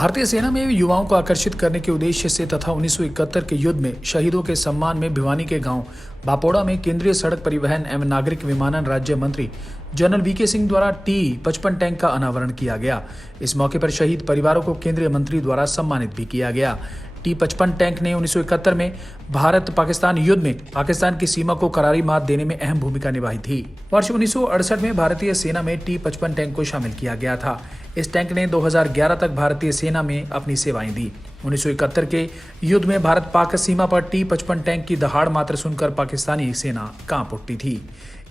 भारतीय सेना में युवाओं को आकर्षित करने के उद्देश्य से तथा 1971 के युद्ध में शहीदों के सम्मान में भिवानी के गांव बापोड़ा में केंद्रीय सड़क परिवहन एवं नागरिक विमानन राज्य मंत्री जनरल वीके सिंह द्वारा T-55 टैंक का अनावरण किया गया। इस मौके पर शहीद परिवारों को केंद्रीय मंत्री द्वारा सम्मानित भी किया गया। T-55 टैंक ने 1971 में भारत पाकिस्तान युद्ध में पाकिस्तान की सीमा को करारी मात देने में अहम भूमिका निभाई थी। वर्ष 1968 में भारतीय सेना में T-55 टैंक को शामिल किया गया था। इस टैंक ने 2011 तक भारतीय सेना में अपनी सेवाएं दी। 1971 के युद्ध में भारत पाक सीमा पर T-55 टैंक की दहाड़ मात्र सुनकर पाकिस्तानी सेना कांप उठती थी।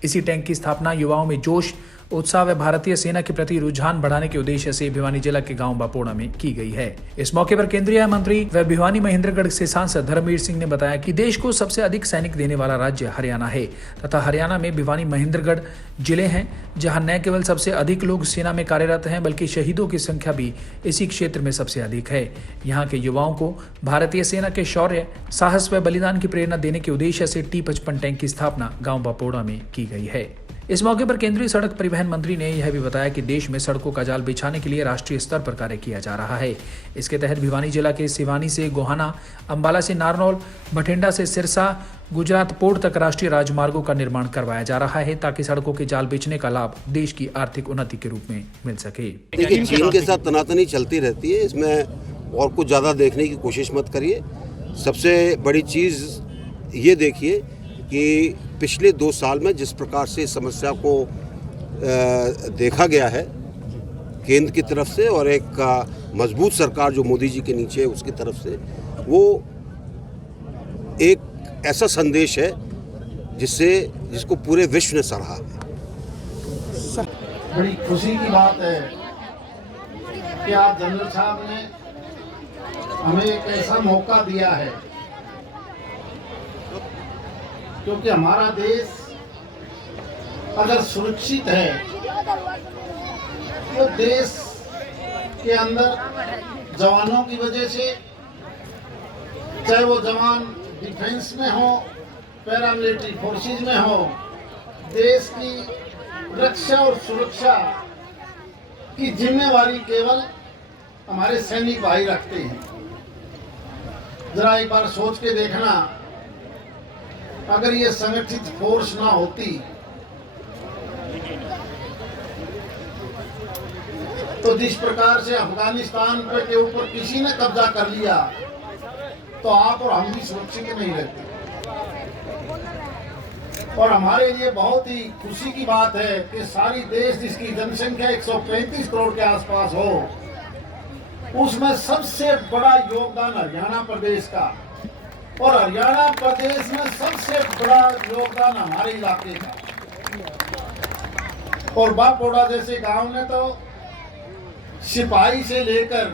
इसी टैंक की स्थापना युवाओं में जोश, उत्साह व भारतीय सेना के प्रति रुझान बढ़ाने के उद्देश्य से भिवानी जिला के गांव बापोड़ा में की गई है। इस मौके पर केंद्रीय मंत्री व भिवानी महेंद्रगढ़ से सांसद धर्मवीर सिंह ने बताया कि देश को सबसे अधिक सैनिक देने वाला राज्य हरियाणा है तथा हरियाणा में भिवानी महेंद्रगढ़ जिले हैं, जहां न केवल सबसे अधिक लोग सेना में कार्यरत हैं बल्कि शहीदों की संख्या भी इसी क्षेत्र में सबसे अधिक है। यहाँ के युवाओं को भारतीय सेना के शौर्य, साहस व बलिदान की प्रेरणा देने के उद्देश्य से T-55 टैंक की स्थापना गाँव बापोड़ा में की गई है। इस मौके पर केंद्रीय सड़क परिवहन मंत्री ने यह भी बताया कि देश में सड़कों का जाल बिछाने के लिए राष्ट्रीय स्तर पर कार्य किया जा रहा है। इसके तहत भिवानी जिला के सिवानी से गोहाना, अंबाला से नारनौल, भटिंडा से सिरसा, गुजरात पोर्ट तक राष्ट्रीय राजमार्गों का निर्माण करवाया जा रहा है ताकि सड़कों के जाल बिछने का लाभ देश की आर्थिक उन्नति के रूप में मिल सके। देखिए, चीन के साथ तनातनी चलती रहती है, इसमें और कुछ ज़्यादा देखने की कोशिश मत करिए। सबसे बड़ी चीज़ ये देखिए कि पिछले 2 साल में जिस प्रकार से समस्या को देखा गया है केंद्र की तरफ से और एक मजबूत सरकार जो मोदी जी के नीचे है उसकी तरफ से, वो एक ऐसा संदेश है जिसको पूरे विश्व ने सराहा है। बड़ी खुशी की बात है कि आज जनरल साहब ने हमें एक ऐसा मौका दिया है, क्योंकि हमारा देश अगर सुरक्षित है तो देश के अंदर जवानों की वजह से, चाहे वो जवान डिफेंस में हो, पैरामिलिट्री फोर्सेस में हो, देश की रक्षा और सुरक्षा की जिम्मेवारी केवल हमारे सैनिक भाई रखते हैं। जरा एक बार सोच के देखना, अगर ये संगठित फोर्स ना होती तो जिस प्रकार से अफगानिस्तान के ऊपर किसी ने कब्जा कर लिया तो आप और हम भी सुरक्षित नहीं रहते। और हमारे लिए बहुत ही खुशी की बात है कि सारी देश जिसकी जनसंख्या 135 करोड़ के आसपास हो, उसमें सबसे बड़ा योगदान हरियाणा प्रदेश का, और हरियाणा प्रदेश में सबसे बड़ा योगदान हमारे इलाके का। और बापोड़ा जैसे गांव ने तो सिपाही से लेकर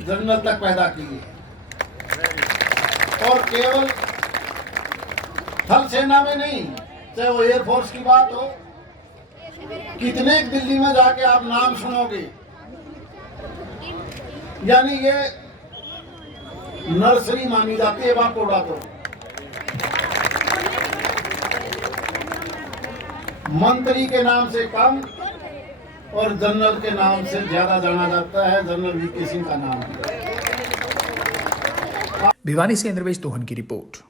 जनरल तक पैदा किए, और केवल थल सेना में नहीं, चाहे वो एयरफोर्स की बात हो, कितने दिल्ली में जाके आप नाम सुनोगे। यानी ये नर्सरी मानी जाती है बापोड़ा तो। मंत्री के नाम से कम और जनरल के नाम से ज्यादा जाना जाता है जनरल वीके सिंह का नाम। भिवानी से इंद्रवेश दोहन की रिपोर्ट।